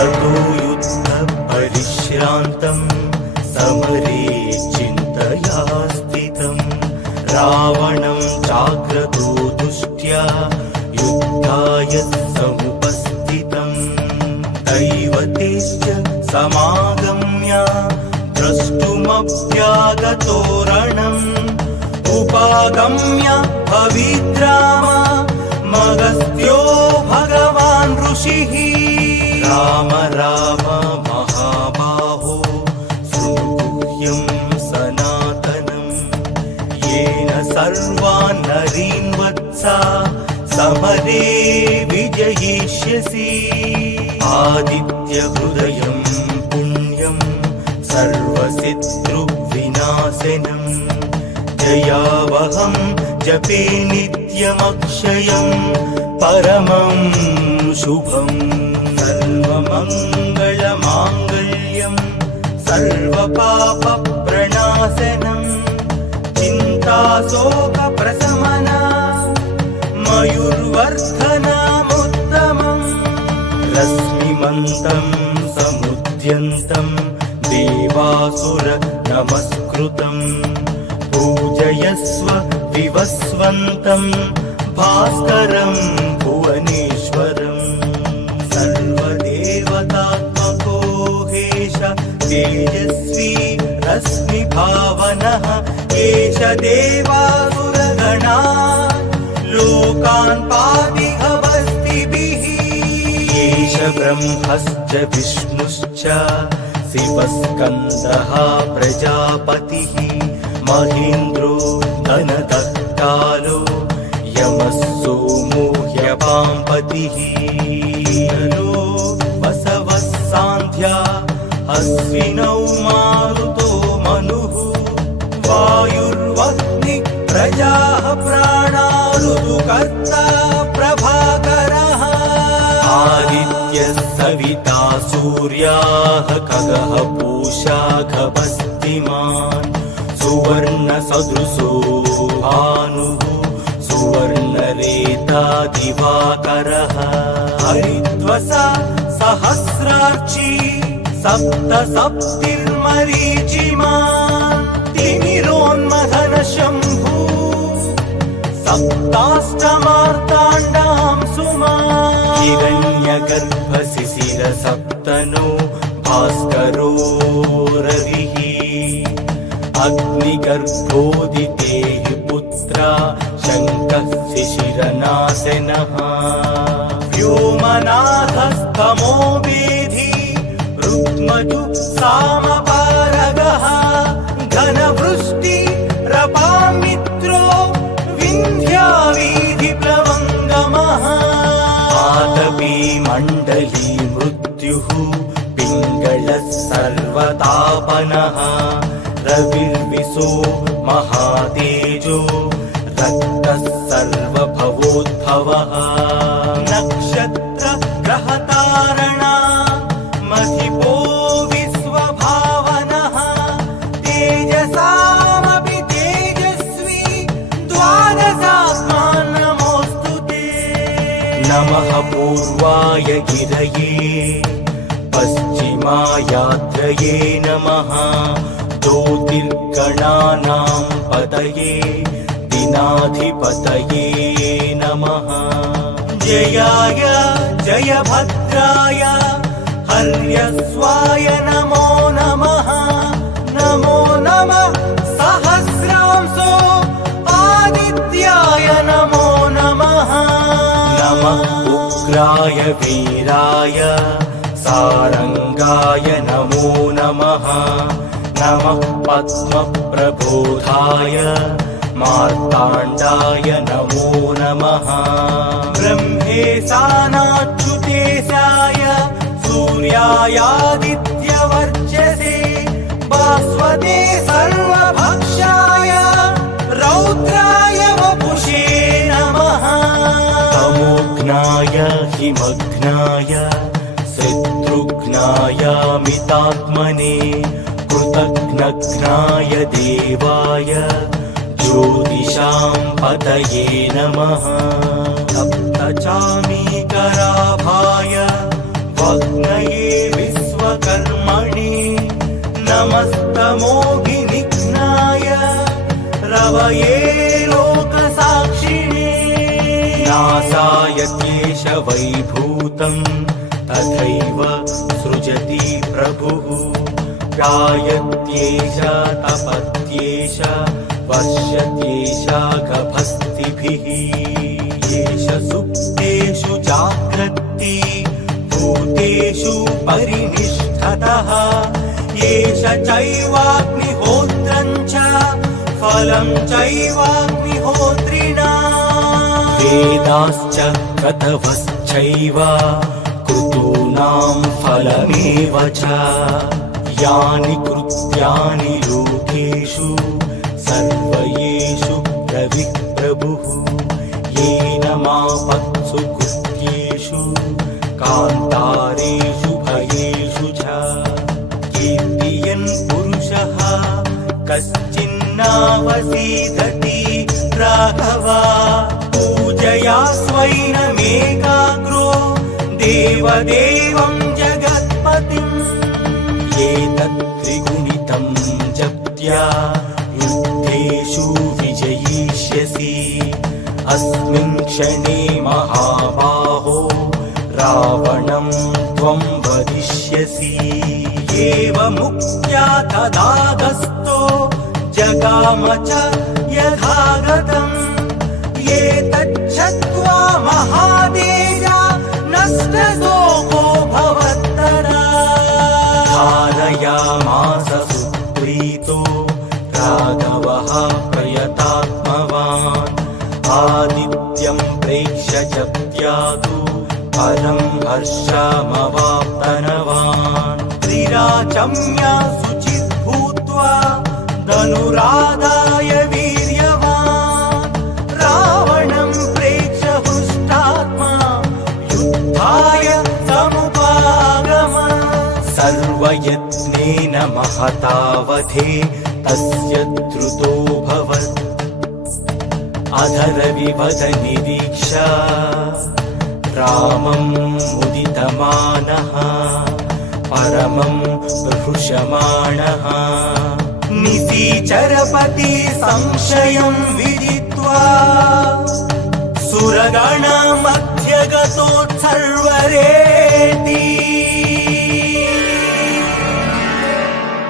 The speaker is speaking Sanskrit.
अतो युद्धपरिश्रान्तं समरे चिन्तया स्थितं रावणं चाग्रतो दुष्ट्या युद्धाय समुपस्थितं दैवतेश्च समागम्य द्रष्टुमभ्यागतो रणम् उपागम्य पवित्राम मगस्त्यो भगवान् ऋषिः राम राम महाबाहो सुगुह्यं सनातनं येन सर्वान् नरीन् वत्सा समरे विजयिष्यसि आदित्यहृदयं पुण्यं सर्वशत्रुविनाशनं जयावहं जपे नित्यमक्षयं परमं शुभं सर्वमङ्गलमाङ्गल्यं सर्वपापप्रणाशनं चिन्ताशोकप्रशमना मयूर्वर्धनमुत्तमम् रश्मिमन्तं समुद्यन्तं देवासुर नमस्कृतं पूजयस्व विवस्वन्तं भास्करं भुवनेश्वरं सर्वदेवतात्मको हेश तेजस्वी रश्मिभावनः एष देवासुरगणा लोकान् पातिहवस्तिभिः एष ब्रह्मश्च विष्णुश्च शिवस्कन्दः प्रजापतिः महेन्द्रो धनदत्तालो यमः सोमो ह्यपाम्पतिः वसवः सान्ध्या अश्विनौ मारुतो मनुः वायुर्वह्निः प्रजाः प्राणा ऋतुकर्ता प्रभाकरः आदित्यः सविता सूर्याः खगः पूषा खगस्तिमान् सुवर्णसदृशो भानुः सुवर्णरेता दिवाकरः हरिद्वसा सहस्रार्ची सप्तसप्तिर्मरीचिमान् तिमिरोन्मथनशम्भु सप्ताष्टमार्ताण्डां सुमान् हिरण्यगर्भशिशिरसप्तनो भास्करो रविः अग्निगर्भोदितेः पुत्रा शङ्कः शिशिरनाशनः व्योमनाथस्तमो वेधी रुक्मजु सामपारगः घनवृष्टि रपामित्रो विन्ध्यावीधिप्लवङ्गमः आतपी मण्डली मृत्युः पिङ्गलः सर्वतापनः रविर्विशो महातेजो रक्तः सर्वभवोद्भवः नक्षत्र ग्रहतारणा मथिपो विश्वभावनः तेजसामपि तेजस्वी द्वादशात्मान् नमोऽस्तु ते नमः पूर्वाय गिरये पश्चिमायात्रये नमः ज्योतिर्गणानां पतये दिनाधिपतये नमः जयाय जयभद्राय हर्यस्वाय नमो नमः नमो नमः सहस्रांशो आदित्याय नमो नमः नमः उग्राय वीराय सारंगाय नमो नमः नमः पद्मप्रबोधाय मार्ताण्डाय नमो नमः ब्रह्मेशानाच्युतेशाय सूर्यायादित्यवर्चसे भास्वते सर्वभक्षाय रौद्राय वपुषे नमः तमोघ्नाय हिमघ्नाय शत्रुघ्नाय मितात्मने कृतघ्नघ्नाय देवाय ज्योतिषां पतये नमः सप्तचामीकराभाय वग्नये समस्तमोहिनिघ्नाय रवये लोकसाक्षिणे नासाय क्लेश वैभूतं तथैव सृजति प्रभुः गायत्येष तपत्येष पश्यत्येष गभस्तिभिः येष सुप्तेषु जाग्रत्ति भूतेषु परिनिष्ठतः येष चैवाग्निहोत्रं च फलं चैवाग्निहोत्रिणा वेदाश्च क्रतवश्चैव क्रतूनां फलमेव च यानि कृत्यानि लोकेषु सर्वयेषु प्रभुः येन मापत्सु कृत्येषु कान्तारेषु भयेषु च कीर्तियन् पुरुषः कश्चिन्नावसीदति राघव पूजया स्वैनमेकाग्रो देवदेवं जगत्पतिम् एतत् त्रिगुणितं जप्त्या युद्धेषु विजयिष्यसि अस्मिन् क्षणे महाबाहो रावणं त्वं वदिष्यसि एवमुक्त्या तदागस्तो जगाम च यथागतम् एतच्छ्रुत्वा महातेजा नष्टशोको भवत्तदा धारयामास सुप्रीतो राघवः प्रयतात्मवान् आदित्यं प्रेक्ष्य जप्त्यादु परं हर्षमवाप्तनवान् त्रिराचम्या शुचिः भूत्वा धनुरादाय वीर्यवान् रावणं प्रेक्ष्य हृष्टात्मा युद्धाय समुपागम सर्वयत्नेन महतावधे तस्य द्रुतोऽभवत् अधरविवद निरीक्ष्य रामं मुदितमानः परमं बृहृषमाणः निशिचरपति संशयं विदित्वा सुरगणमध्यगतोत्सर्वरेति